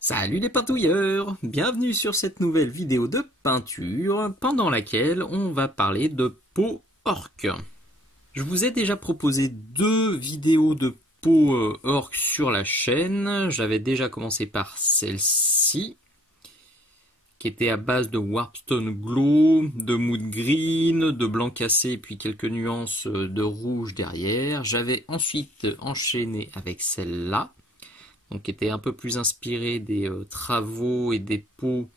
Salut les peintouilleurs! Bienvenue sur cette nouvelle vidéo de peinture pendant laquelle on va parler de peau orque. Je vous ai déjà proposé deux vidéos de peau orque sur la chaîne. J'avais déjà commencé par celle-ci qui était à base de Warpstone Glow, de Mood Green, de blanc cassé et puis quelques nuances de rouge derrière. J'avais ensuite enchaîné avec celle-là, donc qui était un peu plus inspiré des travaux et des peaux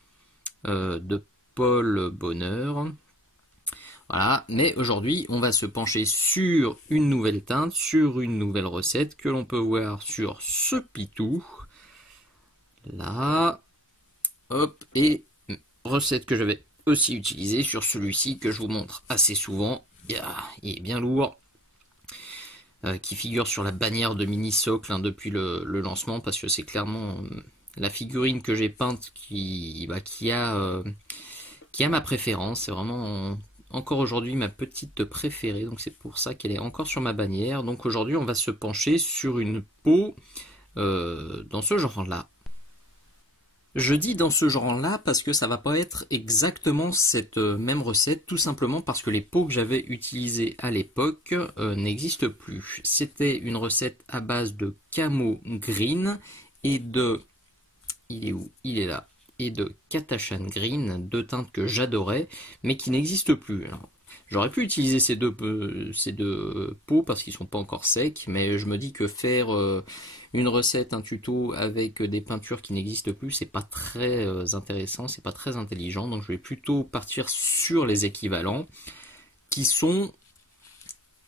de Paul Bonheur. Voilà, mais aujourd'hui on va se pencher sur une nouvelle teinte, sur une nouvelle recette que l'on peut voir sur ce pitou. Là, hop, et recette que j'avais aussi utilisée sur celui-ci que je vous montre assez souvent. Il est bien lourd. Qui figure sur la bannière de mini socle depuis le lancement, parce que c'est clairement la figurine que j'ai peinte qui a ma préférence. C'est vraiment encore aujourd'hui ma petite préférée, donc c'est pour ça qu'elle est encore sur ma bannière. Donc aujourd'hui on va se pencher sur une peau dans ce genre-là. Je dis dans ce genre-là parce que ça va pas être exactement cette même recette, tout simplement parce que les peaux que j'avais utilisées à l'époque n'existent plus. C'était une recette à base de camo green et de... Il est où? Il est là. Et de Katashan green, deux teintes que j'adorais, mais qui n'existent plus. Alors, j'aurais pu utiliser ces deux pots parce qu'ils sont pas encore secs, mais je me dis que faire une recette, un tuto avec des peintures qui n'existent plus, c'est pas très intéressant, c'est pas très intelligent, donc je vais plutôt partir sur les équivalents qui sont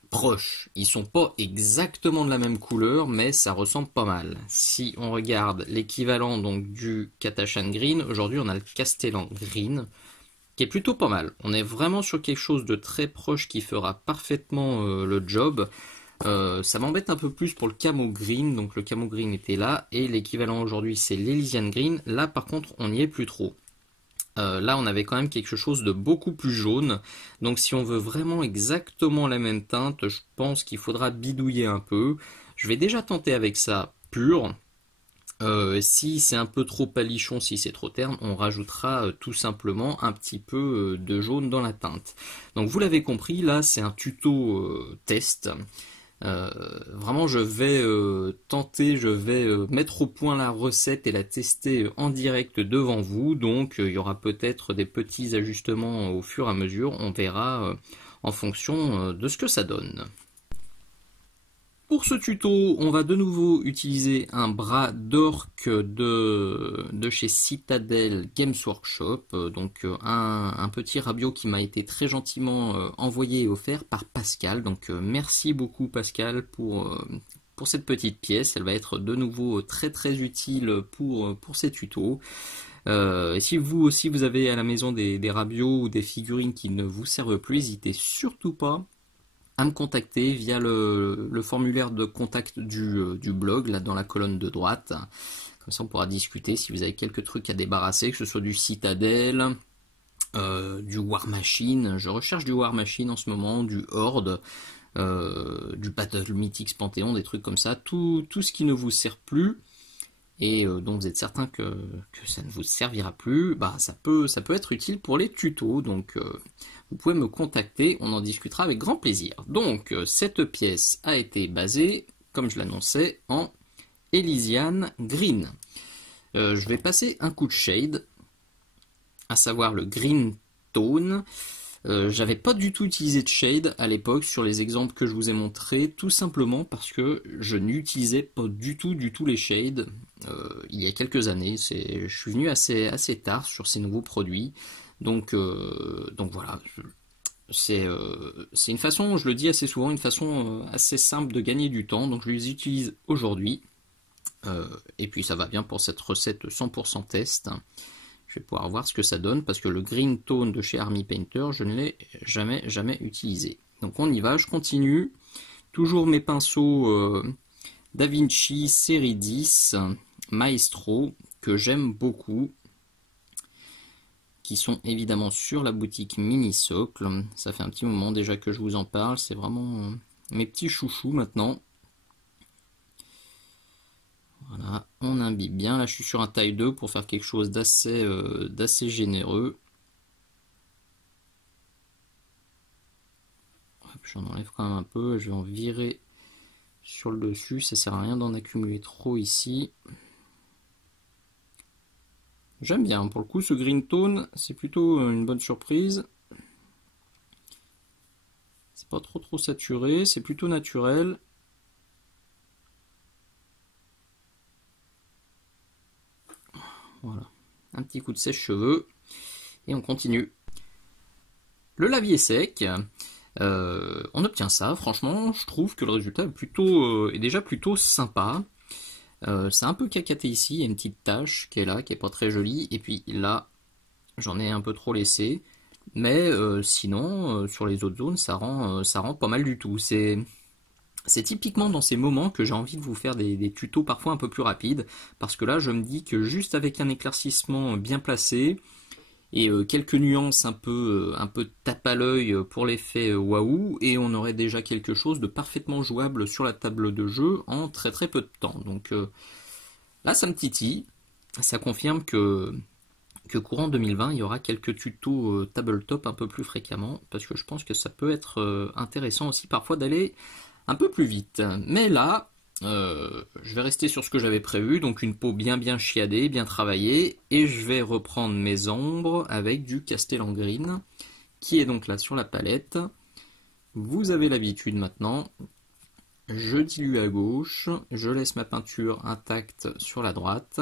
proches. Ils sont pas exactement de la même couleur, mais ça ressemble pas mal. Si on regarde l'équivalent donc du Katashan Green, aujourd'hui on a le Castellan Green, qui est plutôt pas mal. On est vraiment sur quelque chose de très proche qui fera parfaitement le job. Ça m'embête un peu plus pour le Camo Green, donc le Camo Green était là, et l'équivalent aujourd'hui c'est l'Elysian Green. Là par contre on n'y est plus trop. Là on avait quand même quelque chose de beaucoup plus jaune, donc si on veut vraiment exactement la même teinte, je pense qu'il faudra bidouiller un peu. Je vais déjà tenter avec ça pur. Si c'est un peu trop palichon, si c'est trop terne, on rajoutera tout simplement un petit peu de jaune dans la teinte. Donc vous l'avez compris, là c'est un tuto test. Vraiment je vais tenter, je vais mettre au point la recette et la tester en direct devant vous. Donc il y aura peut-être des petits ajustements au fur et à mesure, on verra en fonction de ce que ça donne. Pour ce tuto, on va de nouveau utiliser un bras d'orque de chez Citadel Games Workshop, donc un petit rabio qui m'a été très gentiment envoyé et offert par Pascal. Donc merci beaucoup Pascal pour cette petite pièce, elle va être de nouveau très très utile pour ces tutos. Et si vous aussi vous avez à la maison des rabios ou des figurines qui ne vous servent plus, n'hésitez surtout pas à me contacter via le formulaire de contact du blog, là dans la colonne de droite. Comme ça on pourra discuter si vous avez quelques trucs à débarrasser, que ce soit du Citadel, du War Machine. Je recherche du War Machine en ce moment, du Horde, du Battle Mythics Panthéon, des trucs comme ça. Tout ce qui ne vous sert plus et dont vous êtes certain que ça ne vous servira plus, bah ça peut être utile pour les tutos. Donc vous pouvez me contacter, on en discutera avec grand plaisir. Donc cette pièce a été basée, comme je l'annonçais, en Elysian Green. Je vais passer un coup de shade, à savoir le Green Tone. J'avais pas du tout utilisé de shade à l'époque sur les exemples que je vous ai montrés, tout simplement parce que je n'utilisais pas du tout les shades il y a quelques années. Je suis venu assez tard sur ces nouveaux produits, donc voilà. C'est une façon, je le dis assez souvent, une façon assez simple de gagner du temps, donc je les utilise aujourd'hui. Et puis ça va bien pour cette recette 100% test. Je vais pouvoir voir ce que ça donne, parce que le Green Tone de chez Army Painter, je ne l'ai jamais utilisé. Donc on y va, je continue. Toujours mes pinceaux Da Vinci série 10 Maestro, que j'aime beaucoup, qui sont évidemment sur la boutique Mini Socle. Ça fait un petit moment déjà que je vous en parle, c'est vraiment mes petits chouchous maintenant. Voilà, on imbibe bien. Là, je suis sur un taille 2 pour faire quelque chose d'assez généreux. J'en enlève quand même un peu. Je vais en virer sur le dessus. Ça sert à rien d'en accumuler trop ici. J'aime bien. Pour le coup, ce green tone, c'est plutôt une bonne surprise. C'est pas trop saturé. C'est plutôt naturel. Voilà, un petit coup de sèche-cheveux et on continue. Le lavier sec, on obtient ça. Franchement, je trouve que le résultat est déjà plutôt sympa. C'est un peu cacaté ici, il y a une petite tache qui est là, qui est pas très jolie, et puis là, j'en ai un peu trop laissé. Mais sinon, sur les autres zones, ça rend pas mal du tout. C'est typiquement dans ces moments que j'ai envie de vous faire des tutos parfois un peu plus rapides, parce que là je me dis que juste avec un éclaircissement bien placé et quelques nuances un peu tape à l'œil pour l'effet waouh, et on aurait déjà quelque chose de parfaitement jouable sur la table de jeu en très peu de temps. Donc là ça me titille, ça confirme que courant 2020 il y aura quelques tutos tabletop un peu plus fréquemment, parce que je pense que ça peut être intéressant aussi parfois d'aller un peu plus vite. Mais là, je vais rester sur ce que j'avais prévu, donc une peau bien chiadée, bien travaillée, et je vais reprendre mes ombres avec du Castellan Green, qui est donc là sur la palette. Vous avez l'habitude maintenant. Je dilue à gauche, je laisse ma peinture intacte sur la droite.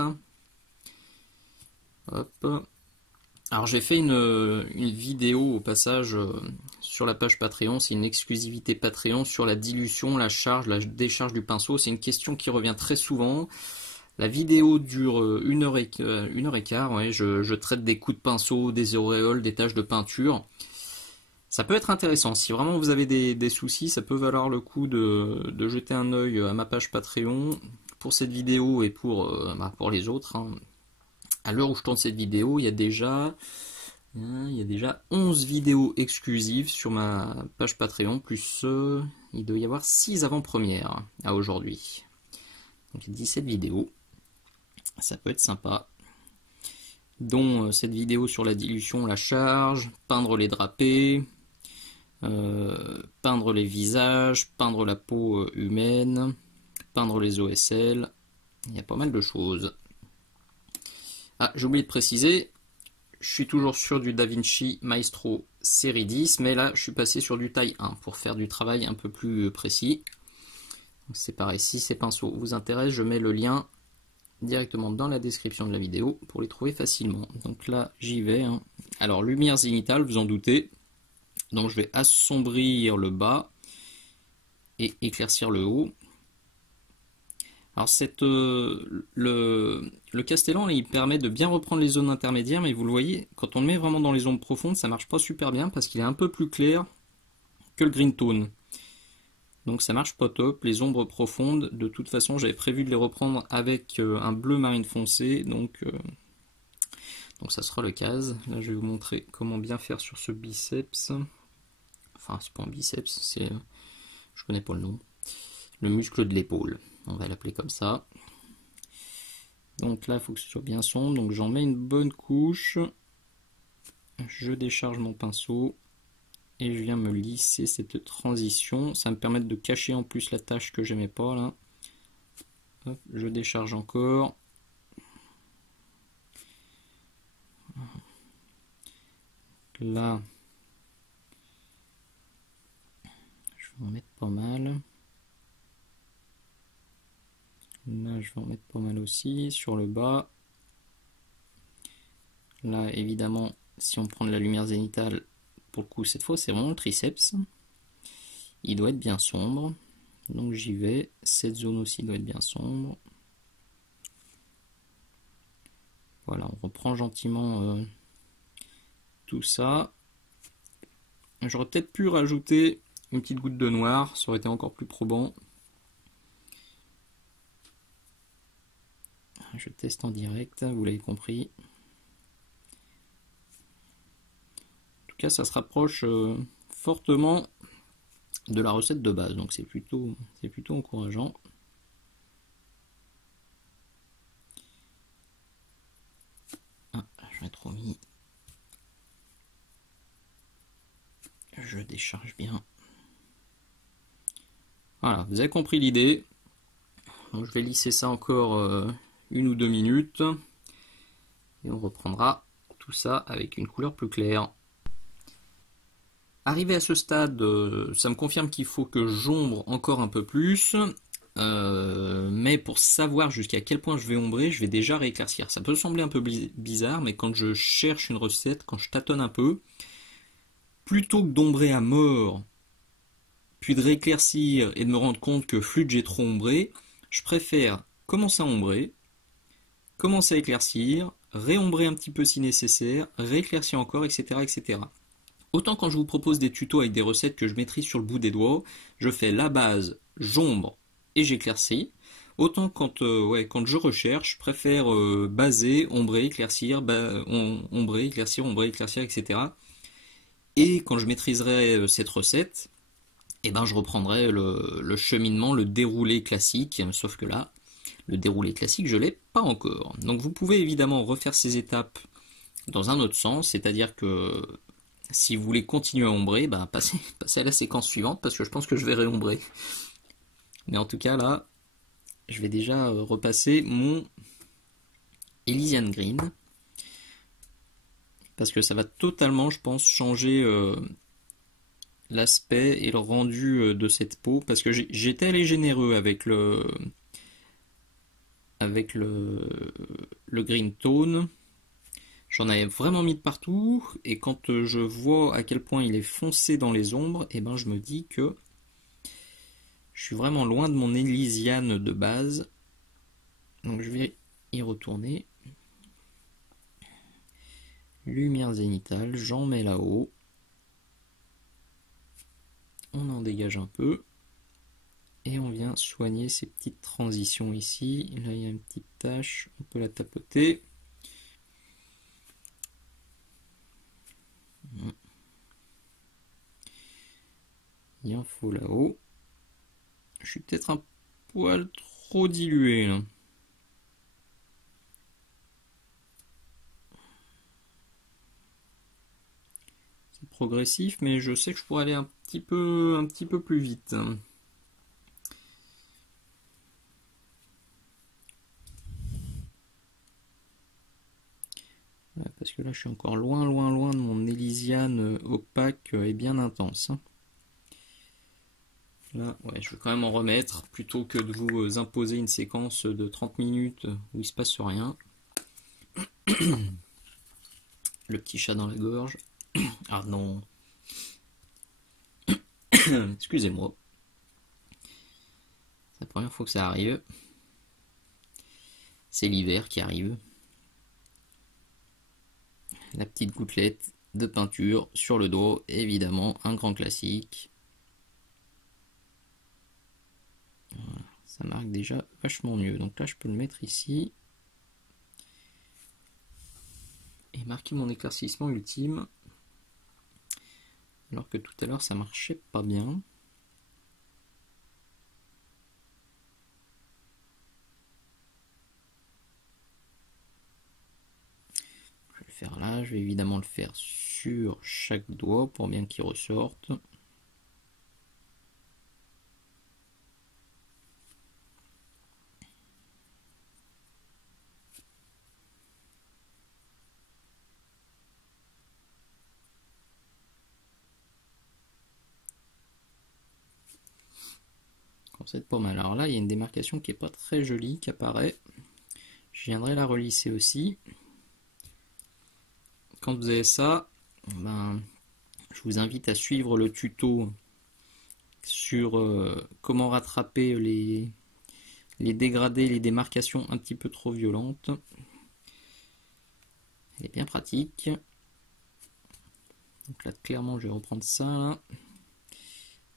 Hop. Alors j'ai fait une vidéo au passage sur la page Patreon, c'est une exclusivité Patreon sur la dilution, la charge, la décharge du pinceau. C'est une question qui revient très souvent. La vidéo dure 1 heure et quart, ouais, je traite des coups de pinceau, des auréoles, des taches de peinture. Ça peut être intéressant, si vraiment vous avez des soucis, ça peut valoir le coup de jeter un œil à ma page Patreon pour cette vidéo et pour les autres, hein. À l'heure où je tourne cette vidéo, il y a déjà 11 vidéos exclusives sur ma page Patreon, plus il doit y avoir 6 avant-premières à aujourd'hui. Donc 17 vidéos, ça peut être sympa. Dont cette vidéo sur la dilution, la charge, peindre les drapés, peindre les visages, peindre la peau humaine, peindre les OSL, il y a pas mal de choses. Ah, j'ai oublié de préciser, je suis toujours sur du DaVinci Maestro série 10, mais là je suis passé sur du taille 1 pour faire du travail un peu plus précis. C'est pareil, si ces pinceaux vous intéressent, je mets le lien directement dans la description de la vidéo pour les trouver facilement. Donc là j'y vais, hein. Alors lumière zénitale, vous en doutez, donc je vais assombrir le bas et éclaircir le haut. Alors le Castellan il permet de bien reprendre les zones intermédiaires, mais vous le voyez, quand on le met vraiment dans les ombres profondes, ça marche pas super bien parce qu'il est un peu plus clair que le green tone. Donc ça marche pas top. Les ombres profondes, de toute façon, j'avais prévu de les reprendre avec un bleu marine foncé, donc ça sera le cas. Là je vais vous montrer comment bien faire sur ce biceps. Enfin c'est pas un biceps, c'est je connais pas le nom. Le muscle de l'épaule, on va l'appeler comme ça. Donc là il faut que ce soit bien sombre, donc j'en mets une bonne couche, je décharge mon pinceau et je viens me lisser cette transition. Ça me permet de cacher en plus la tache que j'aimais pas là. Hop, je décharge encore. Là je vais en mettre pas mal. Là, je vais en mettre pas mal aussi, sur le bas. Là, évidemment, si on prend de la lumière zénitale, pour le coup, cette fois, c'est vraiment le triceps. Il doit être bien sombre. Donc j'y vais. Cette zone aussi doit être bien sombre. Voilà, on reprend gentiment tout ça. J'aurais peut-être pu rajouter une petite goutte de noir, ça aurait été encore plus probant. Je teste en direct, vous l'avez compris. En tout cas, ça se rapproche fortement de la recette de base, donc c'est plutôt encourageant. Je décharge bien. Voilà, vous avez compris l'idée. Donc, je vais lisser ça encore 1 ou 2 minutes. Et on reprendra tout ça avec une couleur plus claire. Arrivé à ce stade, ça me confirme qu'il faut que j'ombre encore un peu plus. Mais pour savoir jusqu'à quel point je vais ombrer, je vais déjà rééclaircir. Ça peut sembler un peu bizarre, mais quand je cherche une recette, quand je tâtonne un peu, plutôt que d'ombrer à mort, puis de rééclaircir et de me rendre compte que flûte j'ai trop ombré, je préfère commencer à ombrer, commencer à éclaircir, réombrer un petit peu si nécessaire, rééclaircir encore, etc., etc. Autant quand je vous propose des tutos avec des recettes que je maîtrise sur le bout des doigts, je fais la base, j'ombre et j'éclaircis. Autant quand je recherche, je préfère baser, ombrer, éclaircir, ombrer, éclaircir, etc. Et quand je maîtriserai cette recette, je reprendrai le cheminement, le déroulé classique, sauf que là, le déroulé classique, je ne l'ai pas encore. Donc vous pouvez évidemment refaire ces étapes dans un autre sens, c'est-à-dire que si vous voulez continuer à ombrer, passez à la séquence suivante, parce que je pense que je vais réombrer. Mais en tout cas, là, je vais déjà repasser mon Elysian Green, parce que ça va totalement, je pense, changer l'aspect et le rendu de cette peau, parce que j'étais allé généreux avec le green tone. J'en avais vraiment mis de partout, et quand je vois à quel point il est foncé dans les ombres, je me dis que je suis vraiment loin de mon Elysian de base. Donc je vais y retourner. Lumière zénitale, j'en mets là-haut. On en dégage un peu. Et on vient soigner ces petites transitions ici. Là, il y a une petite tache, on peut la tapoter. Il en faut là-haut. Je suis peut-être un poil trop dilué là. C'est progressif, mais je sais que je pourrais aller un petit peu plus vite. Parce que là, je suis encore loin de mon Elysian opaque et bien intense. Là, ouais, je vais quand même en remettre, plutôt que de vous imposer une séquence de 30 minutes où il se passe rien. Le petit chat dans la gorge. Ah non. Excusez-moi. C'est la première fois que ça arrive. C'est l'hiver qui arrive. La petite gouttelette de peinture sur le dos, évidemment, un grand classique. Voilà, ça marque déjà vachement mieux. Donc là, je peux le mettre ici. Et marquer mon éclaircissement ultime. Alors que tout à l'heure, ça marchait pas bien. Je vais le faire là. Je vais évidemment le faire sur chaque doigt pour bien qu'il ressorte. Cette paume. Alors là, il y a une démarcation qui est pas très jolie qui apparaît. Je viendrai la relisser aussi. Quand vous avez ça, je vous invite à suivre le tuto sur comment rattraper les dégradés, les démarcations un petit peu trop violentes. Elle est bien pratique. Donc là, clairement, je vais reprendre ça. Là.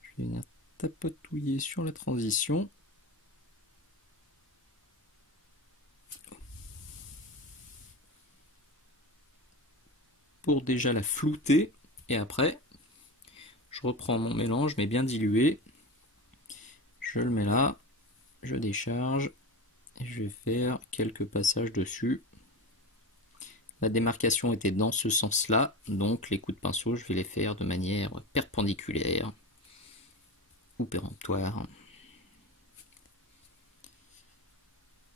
Je vais venir tapotouiller sur la transition. Pour déjà la flouter. Et après, je reprends mon mélange, mais bien dilué. Je le mets là. Je décharge. Et je vais faire quelques passages dessus. La démarcation était dans ce sens-là, donc les coups de pinceau, je vais les faire de manière perpendiculaire ou péremptoire.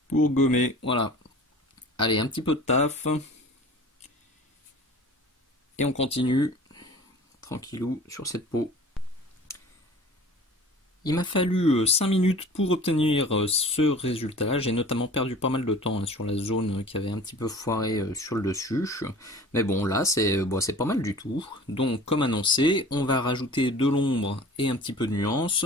Pour gommer, voilà. Allez, un petit peu de taf. Et on continue, tranquillou, sur cette peau. Il m'a fallu 5 minutes pour obtenir ce résultat. J'ai notamment perdu pas mal de temps sur la zone qui avait un petit peu foiré sur le dessus. Mais bon, là, c'est pas mal du tout. Donc, comme annoncé, on va rajouter de l'ombre et un petit peu de nuance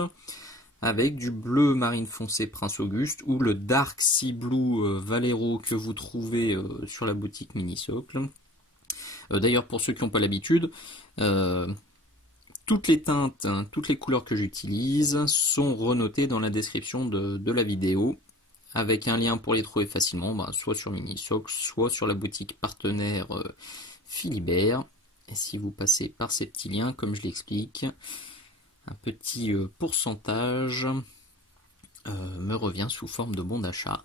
avec du bleu marine foncé Prince Auguste ou le Dark Sea Blue Valero que vous trouvez sur la boutique Mini-Socle. D'ailleurs, pour ceux qui n'ont pas l'habitude, toutes les teintes, toutes les couleurs que j'utilise sont renotées dans la description de la vidéo, avec un lien pour les trouver facilement, soit sur Mini-Socle, soit sur la boutique partenaire Philibert. Et si vous passez par ces petits liens, comme je l'explique, un petit pourcentage me revient sous forme de bon d'achat.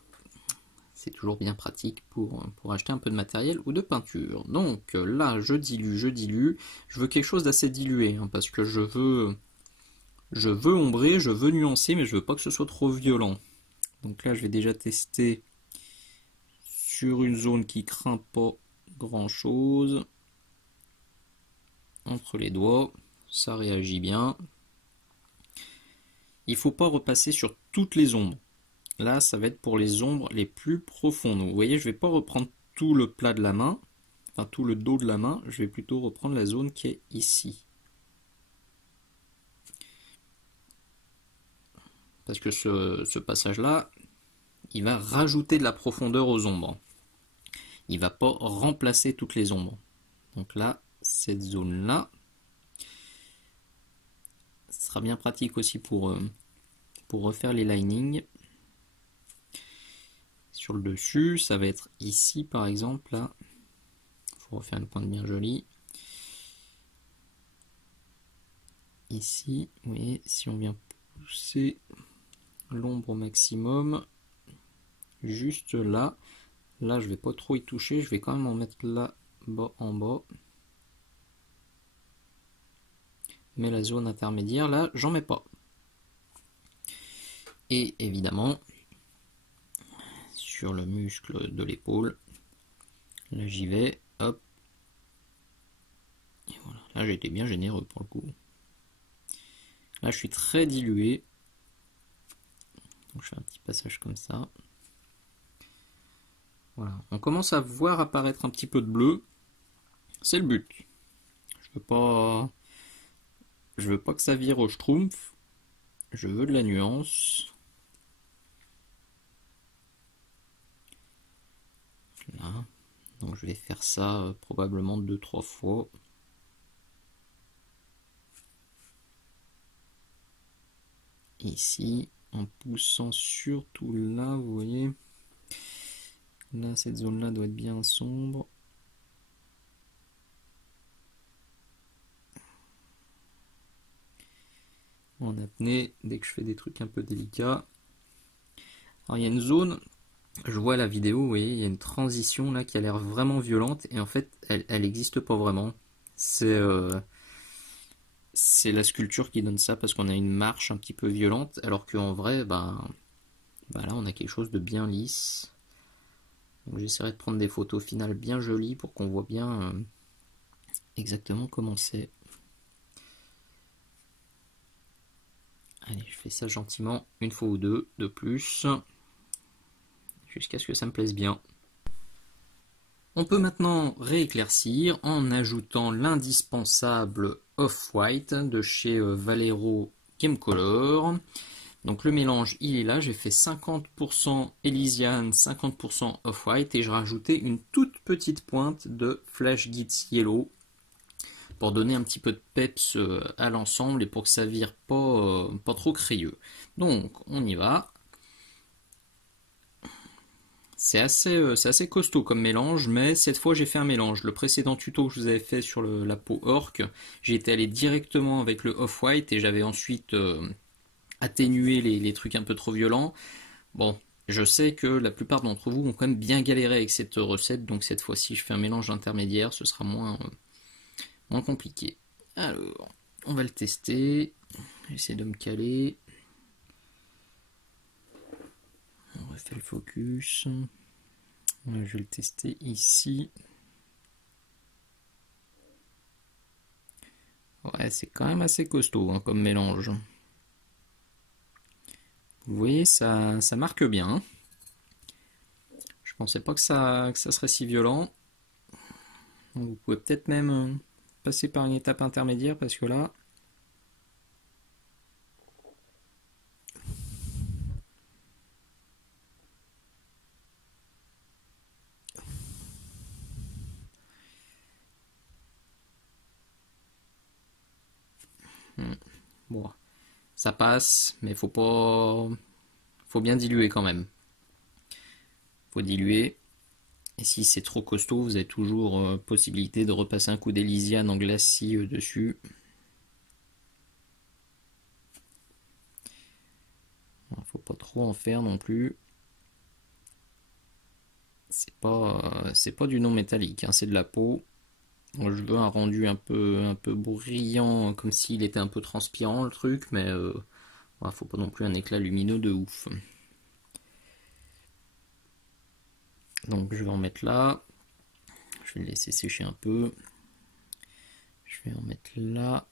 C'est toujours bien pratique pour acheter un peu de matériel ou de peinture. Donc là, je dilue. Je veux quelque chose d'assez dilué, parce que je veux ombrer, je veux nuancer, mais je veux pas que ce soit trop violent. Donc là, je vais déjà tester sur une zone qui craint pas grand chose. Entre les doigts, ça réagit bien. Il ne faut pas repasser sur toutes les ombres. Là, ça va être pour les ombres les plus profondes. Vous voyez, je ne vais pas reprendre tout le plat de la main, enfin tout le dos de la main, je vais plutôt reprendre la zone qui est ici. Parce que ce passage-là, il va rajouter de la profondeur aux ombres. Il ne va pas remplacer toutes les ombres. Donc là, cette zone-là, ce sera bien pratique aussi pour refaire les linings. Sur le dessus, ça va être ici par exemple, là. Il faut refaire une pointe bien jolie. Ici, vous voyez, si on vient pousser l'ombre au maximum, juste là, là je vais pas trop y toucher, je vais quand même en mettre là bas en bas. Mais la zone intermédiaire, là, j'en mets pas. Et évidemment, sur le muscle de l'épaule, là j'y vais, hop. Et voilà, là j'ai été bien généreux pour le coup. Là je suis très dilué. Donc je fais un petit passage comme ça. Voilà, on commence à voir apparaître un petit peu de bleu. C'est le but. Je veux pas que ça vire au schtroumpf. Je veux de la nuance. Là. Donc je vais faire ça probablement 2-3 fois. Ici, en poussant surtout là, vous voyez. Là, cette zone-là doit être bien sombre. En apnée, dès que je fais des trucs un peu délicats. Alors il y a une zone, je vois la vidéo, vous voyez, il y a une transition là qui a l'air vraiment violente et en fait elle n'existe pas vraiment. C'est la sculpture qui donne ça parce qu'on a une marche un petit peu violente alors qu'en vrai, là on a quelque chose de bien lisse. Donc j'essaierai de prendre des photos finales bien jolies pour qu'on voit bien exactement comment c'est. Allez, je fais ça gentiment, une fois ou deux de plus, jusqu'à ce que ça me plaise bien. On peut maintenant rééclaircir en ajoutant l'indispensable Off-White de chez Valero Gamecolor. Donc le mélange il est là, j'ai fait 50% Elysian, 50% Off-White et je rajoutais une toute petite pointe de Flash Git Yellow pour donner un petit peu de peps à l'ensemble et pour que ça vire pas trop crayeux. Donc on y va. C'est assez costaud comme mélange, mais cette fois j'ai fait un mélange. Le précédent tuto que je vous avais fait sur la peau orc, j'ai été allé directement avec le off-white et j'avais ensuite atténué les trucs un peu trop violents. Bon, Je sais que la plupart d'entre vous ont quand même bien galéré avec cette recette, donc cette fois-ci je fais un mélange intermédiaire, ce sera moins compliqué. Alors, on va le tester. J'essaie de me caler. On refait le focus. Je vais le tester ici. Ouais, c'est quand même assez costaud hein, comme mélange. Vous voyez, ça marque bien. Je pensais pas que ça serait si violent. Donc vous pouvez peut-être même passer par une étape intermédiaire parce que là... Bon, ça passe, mais faut bien diluer quand même. Faut diluer. Et si c'est trop costaud, vous avez toujours possibilité de repasser un coup d'Elysiane en glacis dessus. Faut pas trop en faire non plus. C'est pas du non métallique, hein, c'est de la peau. Je veux un rendu un peu brillant, comme s'il était un peu transpirant le truc, mais faut pas non plus un éclat lumineux de ouf. Donc je vais en mettre là. Je vais le laisser sécher un peu. Je vais en mettre là.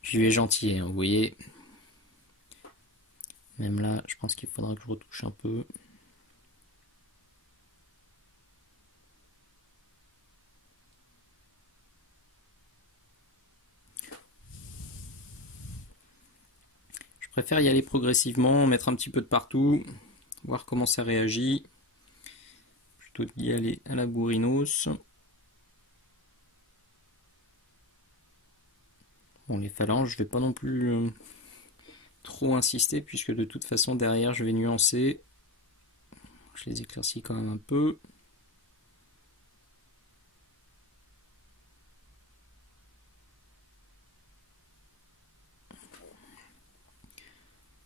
Je vais gentil, hein, vous voyez. Même là, je pense qu'il faudra que je retouche un peu. Je préfère y aller progressivement, mettre un petit peu de partout, voir comment ça réagit. Plutôt d'y aller à la bourrinos. Bon, les phalanges, je vais pas non plus trop insister puisque de toute façon derrière je vais nuancer. Je les éclaircis quand même un peu.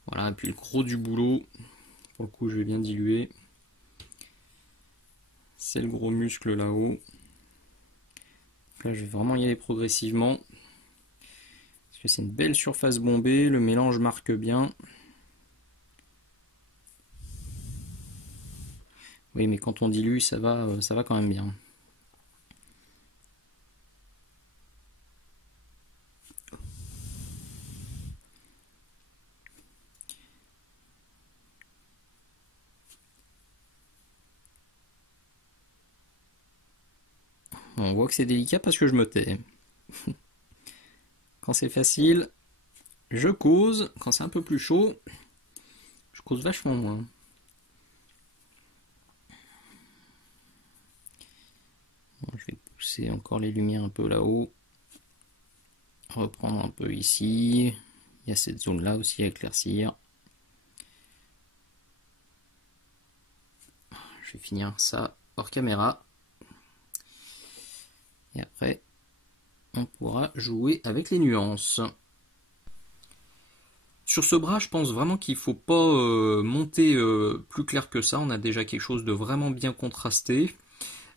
Voilà, et puis le gros du boulot, pour le coup je vais bien diluer. C'est le gros muscle là-haut. Là je vais vraiment y aller progressivement. Parce que c'est une belle surface bombée, le mélange marque bien. Oui, mais quand on dilue, ça va quand même bien. On voit que c'est délicat parce que je me tais. Quand c'est facile, je cause. Quand c'est un peu plus chaud, je cause vachement moins. Bon, je vais pousser encore les lumières un peu là-haut. Reprendre un peu ici. Il y a cette zone là aussi à éclaircir. Je vais finir ça hors caméra. Et après, on pourra jouer avec les nuances. Sur ce bras, je pense vraiment qu'il ne faut pas monter plus clair que ça. On a déjà quelque chose de vraiment bien contrasté.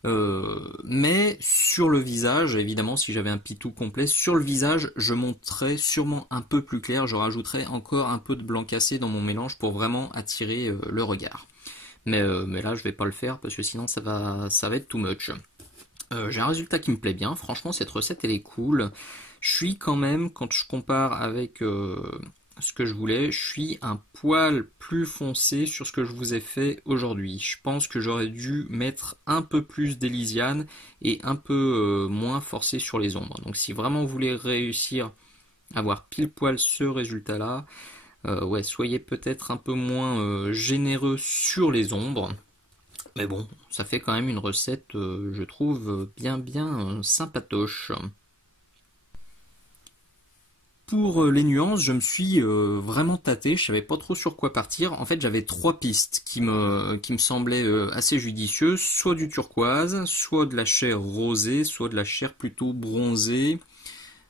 Mais sur le visage, évidemment, si j'avais un pitou complet, sur le visage, je monterais sûrement un peu plus clair. Je rajouterais encore un peu de blanc cassé dans mon mélange pour vraiment attirer le regard. Mais là, je vais pas le faire parce que sinon, ça va être too much. J'ai un résultat qui me plaît bien. Franchement, cette recette, elle est cool. Je suis quand même, quand je compare avec ce que je voulais, je suis un poil plus foncé sur ce que je vous ai fait aujourd'hui. Je pense que j'aurais dû mettre un peu plus d'Elysiane et un peu moins forcé sur les ombres. Donc si vraiment vous voulez réussir à avoir pile poil ce résultat-là, ouais, soyez peut-être un peu moins généreux sur les ombres. Mais bon, ça fait quand même une recette, je trouve, bien sympatoche. pour les nuances, je me suis vraiment tâté, je savais pas trop sur quoi partir. En fait, j'avais trois pistes qui me semblaient assez judicieuses, soit du turquoise, soit de la chair rosée, soit de la chair plutôt bronzée,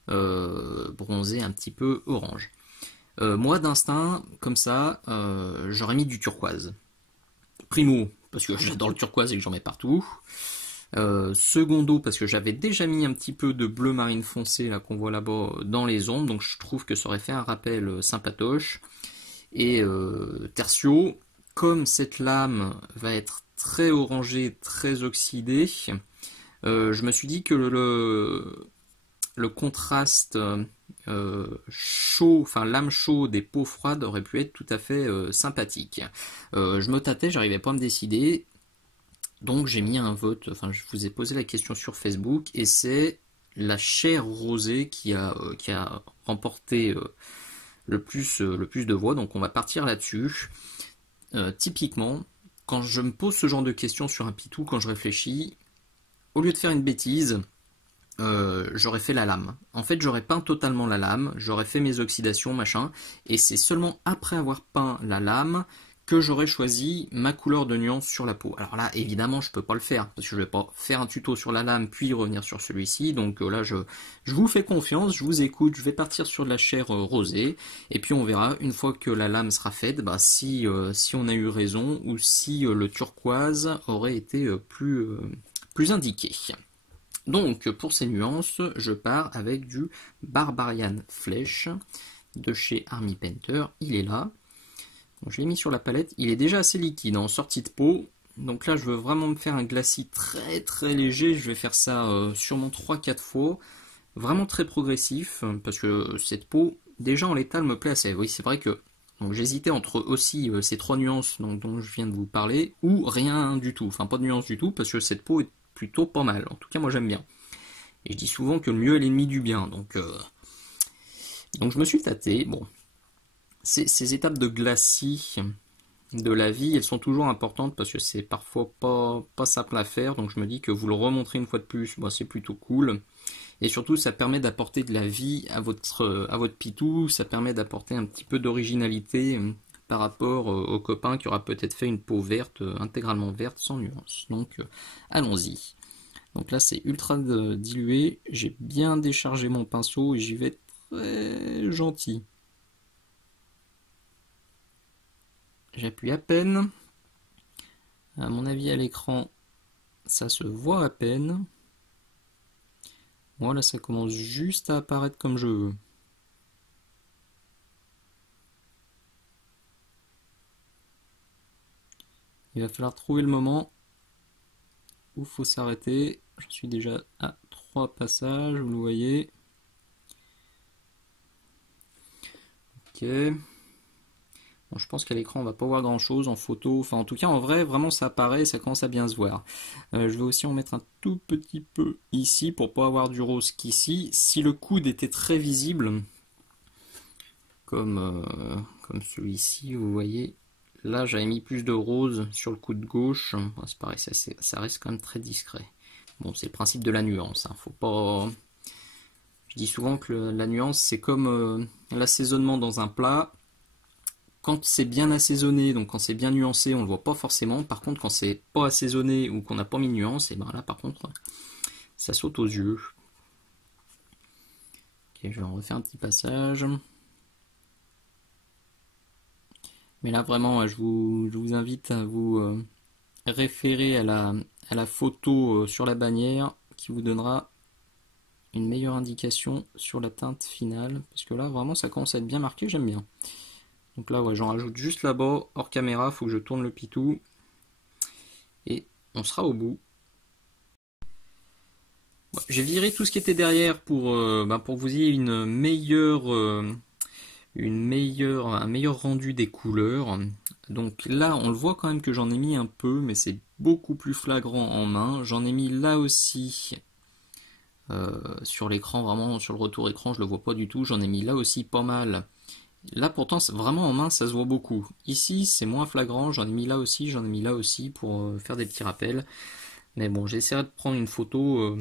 bronzée un petit peu orange. Moi, d'instinct, comme ça, j'aurais mis du turquoise. Primo, parce que j'adore le turquoise et que j'en mets partout. Secondo, parce que j'avais déjà mis un petit peu de bleu marine foncé là qu'on voit là-bas dans les ombres, donc je trouve que ça aurait fait un rappel sympatoche. Et tertio, comme cette lame va être très orangée, très oxydée, je me suis dit que le contraste chaud, enfin lame chaude et peau froide aurait pu être tout à fait sympathique. Je me tâtais, j'arrivais pas à me décider. Donc j'ai mis un vote, enfin je vous ai posé la question sur Facebook et c'est la chair rosée qui a remporté le plus de voix, donc on va partir là-dessus. Typiquement, quand je me pose ce genre de questions sur un pitou, quand je réfléchis, au lieu de faire une bêtise, j'aurais fait la lame. En fait, j'aurais peint totalement la lame, j'aurais fait mes oxydations, machin, et c'est seulement après avoir peint la lame que j'aurais choisi ma couleur de nuance sur la peau. Alors là, évidemment, je peux pas le faire, parce que je vais pas faire un tuto sur la lame, puis revenir sur celui-ci, donc là, je vous fais confiance, je vous écoute, je vais partir sur de la chair rosée, et puis on verra, une fois que la lame sera faite, bah, si on a eu raison, ou si le turquoise aurait été plus indiqué. Donc, pour ces nuances, je pars avec du Barbarian Flesh de chez Army Painter. Il est là. Donc, je l'ai mis sur la palette. Il est déjà assez liquide en sortie de peau. Donc là, je veux vraiment me faire un glacis très très léger. Je vais faire ça sûrement 3-4 fois. Vraiment très progressif. Parce que cette peau, déjà en l'état, elle me plaît assez. Oui, c'est vrai que j'hésitais entre aussi ces trois nuances dont je viens de vous parler, ou rien du tout. Enfin, pas de nuances du tout, parce que cette peau est plutôt pas mal. En tout cas, moi j'aime bien. Et je dis souvent que le mieux est l'ennemi du bien. Donc je me suis tâté. Bon, ces étapes de glacis de la vie, elles sont toujours importantes parce que c'est parfois pas simple à faire. Donc je me dis que vous le remontrez une fois de plus, bon, c'est plutôt cool. Et surtout, ça permet d'apporter de la vie à votre pitou. Ça permet d'apporter un petit peu d'originalité par rapport au copain qui aura peut-être fait une peau verte, intégralement verte, sans nuance. Donc, allons-y. Donc là, c'est ultra dilué. J'ai bien déchargé mon pinceau et j'y vais très gentil. J'appuie à peine. À mon avis, à l'écran, ça se voit à peine. Voilà, ça commence juste à apparaître comme je veux. Il va falloir trouver le moment où il faut s'arrêter. J'en suis déjà à 3 passages, vous le voyez. Ok. Bon, je pense qu'à l'écran on va pas voir grand chose en photo, enfin en tout cas en vrai vraiment ça apparaît, ça commence à bien se voir. Je vais aussi en mettre un tout petit peu ici pour pas avoir du rose qu'ici. Si le coude était très visible, comme celui-ci, vous voyez, là j'avais mis plus de rose sur le coude gauche, bon, c'est pareil, ça reste quand même très discret. Bon, c'est le principe de la nuance, hein. Faut pas... Je dis souvent que la nuance c'est comme l'assaisonnement dans un plat. Quand c'est bien assaisonné, donc quand c'est bien nuancé, on le voit pas forcément. Par contre, quand c'est pas assaisonné ou qu'on n'a pas mis de nuance, et ben là par contre, ça saute aux yeux. Ok, je vais en refaire un petit passage. Mais là vraiment, je vous invite à vous référer à la photo sur la bannière qui vous donnera une meilleure indication sur la teinte finale. Parce que là, vraiment, ça commence à être bien marqué, j'aime bien. Donc là, ouais, j'en rajoute juste là-bas, hors caméra, faut que je tourne le pitou. Et on sera au bout. Bon, j'ai viré tout ce qui était derrière pour que vous ayez un meilleur rendu des couleurs. Donc là, on le voit quand même que j'en ai mis un peu, mais c'est beaucoup plus flagrant en main. J'en ai mis là aussi sur l'écran, vraiment sur le retour écran, je le vois pas du tout. J'en ai mis là aussi pas mal. Là pourtant vraiment en main ça se voit beaucoup. Ici c'est moins flagrant, j'en ai mis là aussi pour faire des petits rappels. Mais bon, j'essaierai de prendre une photo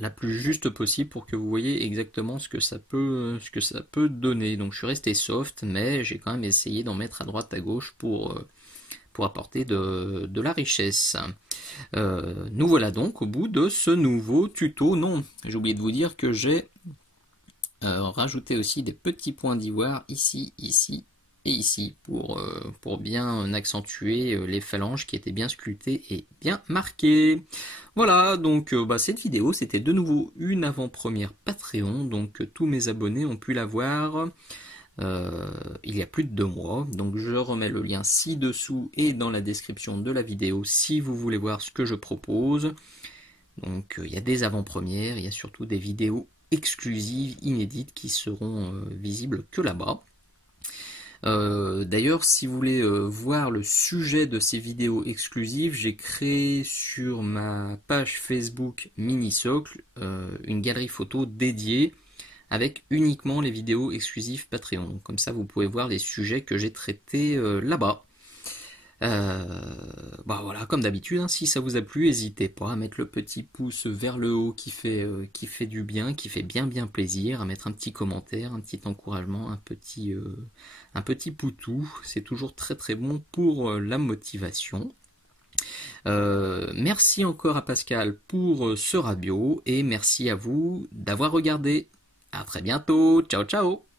la plus juste possible pour que vous voyez exactement ce que ça peut donner. Donc je suis resté soft, mais j'ai quand même essayé d'en mettre à droite à gauche pour apporter de la richesse. Nous voilà donc au bout de ce nouveau tuto. Non, j'ai oublié de vous dire que j'ai rajouté aussi des petits points d'ivoire ici, ici et ici pour bien accentuer les phalanges qui étaient bien sculptées et bien marquées. Voilà, donc cette vidéo c'était de nouveau une avant-première Patreon, donc tous mes abonnés ont pu la voir il y a plus de 2 mois, donc je remets le lien ci-dessous et dans la description de la vidéo si vous voulez voir ce que je propose. Donc il y a des avant-premières, il y a surtout des vidéos exclusives, inédites qui seront visibles que là-bas. D'ailleurs, si vous voulez voir le sujet de ces vidéos exclusives, j'ai créé sur ma page Facebook Mini-Socle une galerie photo dédiée avec uniquement les vidéos exclusives Patreon. Donc, comme ça, vous pouvez voir les sujets que j'ai traités là-bas. Voilà, comme d'habitude, hein, si ça vous a plu, n'hésitez pas à mettre le petit pouce vers le haut qui fait du bien, qui fait bien plaisir, à mettre un petit commentaire, un petit encouragement, un petit poutou. C'est toujours très bon pour la motivation. Merci encore à Pascal pour ce radio et merci à vous d'avoir regardé. À très bientôt, ciao ciao.